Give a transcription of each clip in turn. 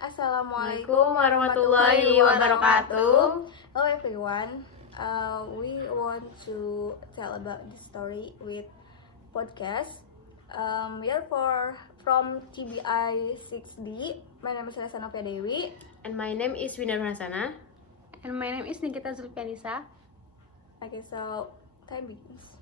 Assalamualaikum warahmatullahi wabarakatuh. Hello everyone. We want to tell about the story with podcast. We are from TBI 6D. My name is Resa Novia Dewi. And my name is Winner Hasana. And my name is Nikita Zulpianisa. Okay, so time begins.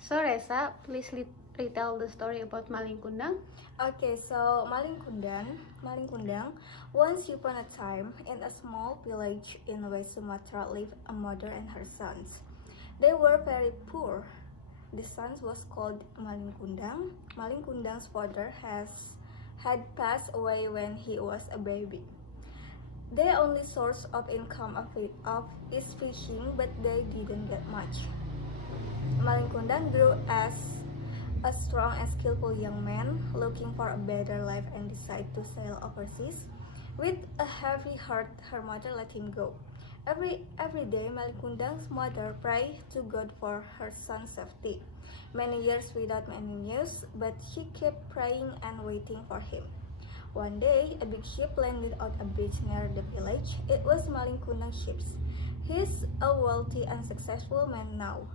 So Resa, please retell the story about Malin Kundang. Okay, so Malin Kundang. Once upon a time, in a small village in West Sumatra lived a mother and her sons. They were very poor. The son was called Malin Kundang. Malin Kundang's father had passed away when he was a baby. Their only source of income is fishing, but they didn't get much. Malin Kundang grew as a strong and skillful young man looking for a better life and decided to sail overseas. With a heavy heart, her mother let him go. Every day, Malin Kundang's mother prayed to God for her son's safety. Many years without any news, but she kept praying and waiting for him. One day, a big ship landed on a beach near the village. It was Malin Kundang's ship. He's a wealthy and successful man now.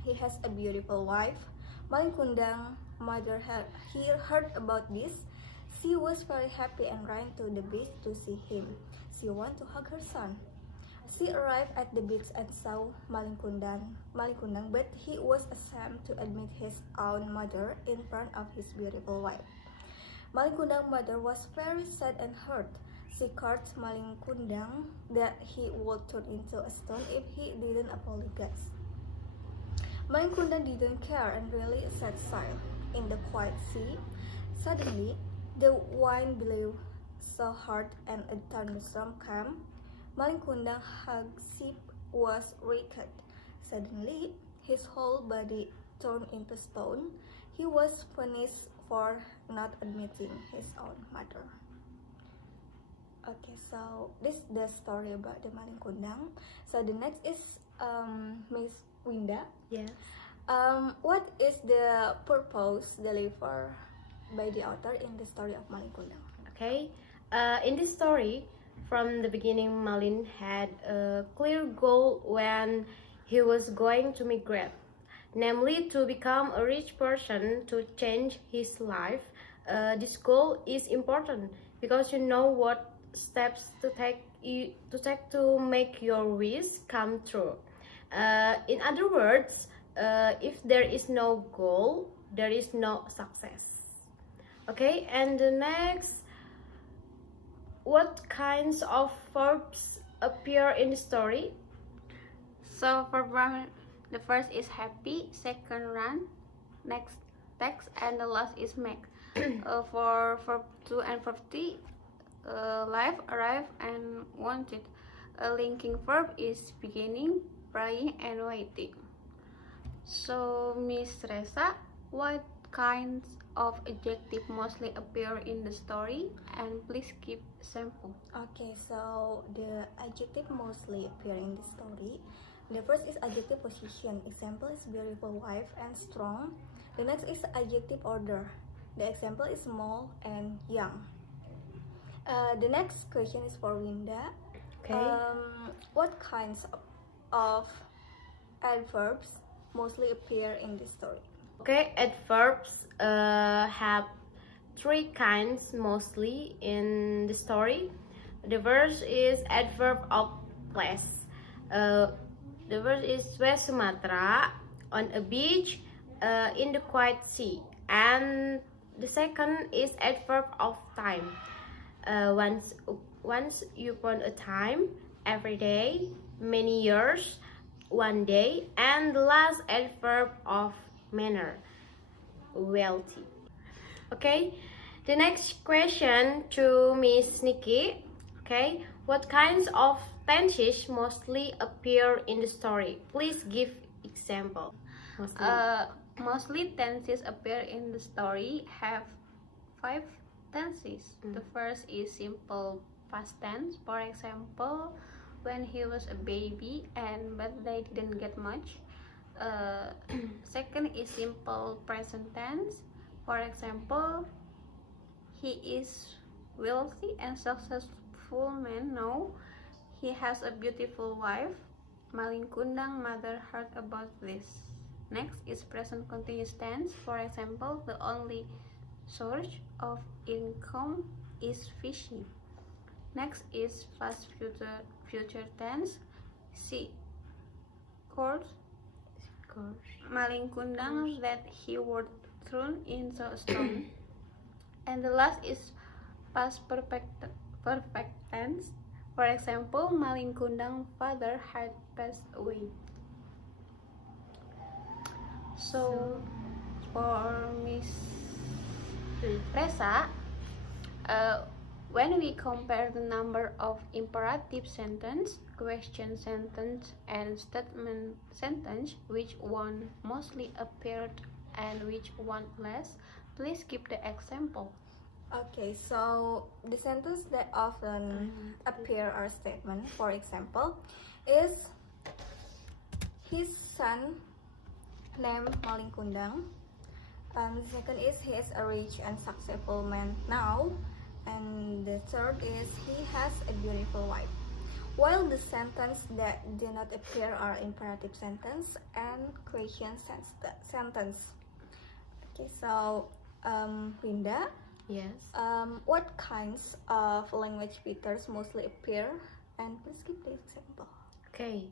He has a beautiful wife. Malin Kundang's mother heard about this. She was very happy and ran to the beach to see him. She wanted to hug her son. She arrived at the beach and saw Malin Kundang, but he was ashamed to admit his own mother in front of his beautiful wife. Malin Kundang's mother was very sad and hurt. She cursed Malin Kundang that he would turn into a stone if he didn't apologize. Malin Kundang didn't care and really set sail. In the quiet sea, suddenly the wind blew so hard and a thunderstorm came. Malin Kundang's ship was wrecked. Suddenly, his whole body turned into stone. He was punished for not admitting his own mother. Okay, so this is the story about the Malin Kundang. So the next is Miss Winda. Yes. What is the purpose delivered by the author in the story of Malin Kundang? Okay. In this story, from the beginning, Malin had a clear goal when he was going to migrate, namely to become a rich person to change his life. This goal is important because you know what steps to take to make your wish come true. In other words, if there is no goal, there is no success. Okay, and the next, what kinds of verbs appear in the story? So verb one, the first is happy, second run, next text, and the last is make. For verb 2 and verb 3, live, arrive, and wanted. A linking verb is beginning, praying, and waiting. So Miss Resa, what kinds of adjective mostly appear in the story, and please give sample. Okay, so the adjective mostly appear in the story. The first is adjective position. Example is beautiful wife and strong. The next is adjective order. The example is small and young. The next question is for Winda. Okay. What kinds of adverbs mostly appear in this story? Okay, adverbs have three kinds mostly in the story. The first is adverb of place. The first is West Sumatra, on a beach, in the quiet sea. And the second is adverb of time. Once upon a time, every day, many years, one day, and the last adverb of manner, wealthy. Okay, the next question to Miss Nikki. Okay, what kinds of tenses mostly appear in the story? Please give example. Mostly tenses appear in the story have 5 tenses. The first is simple past tense. For example, when he was a baby but they didn't get much. Second is simple present tense. For example, he is wealthy and successful man now he has a beautiful wife. Malin Kundang mother heard about this. Next is present continuous tense. For example, the only source of income is fishing. Next is past future tense. See course Malin Kundang that he was thrown into a stone. And the last is past perfect tense. For example, Malin Kundang father had passed away. So for Miss Reza, when we compare the number of imperative sentence, question sentence, and statement sentence, which one mostly appeared and which one less, please keep the example. Okay, so the sentence that often appear are statement. For example, is his son named Malin Kundang. The second is he is a rich and successful man now. And the third is he has a beautiful wife. While the sentence that do not appear are imperative sentence and question sentence. Okay, so Winda, Yes. what kinds of language features mostly appear? And please give the example. Okay.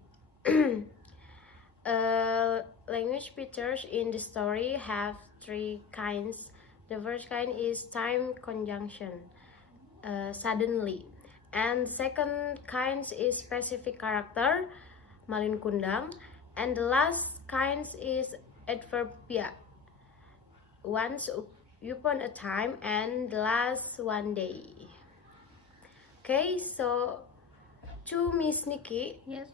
Language features in the story have three kinds. The first kind is time conjunction, suddenly, and the second kind is specific character, Malin Kundang, and the last kind is adverbia, once upon a time, and the last one day. Okay, so to Miss Nikki, Yes.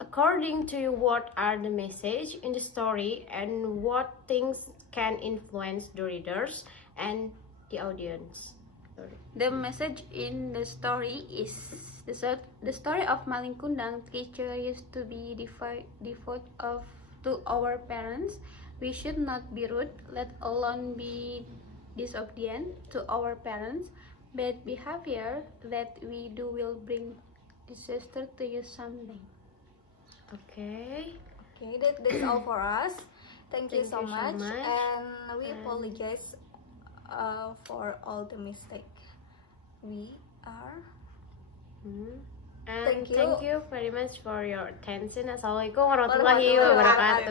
according to you, what are the message in the story and what things can influence the readers and the audience? The message in the story is the story of Malin Kundang teacher used to be devoted to our parents. We should not be rude, let alone be disobedient to our parents. Bad behavior that we do will bring disaster to you someday. Okay. Okay, that's all for us. Thank you so Thank you so much, much. and we And- apologize for all the mistake we are. And Thank you. thank you very much for your attention. Assalamualaikum warahmatullahi wabarakatuh.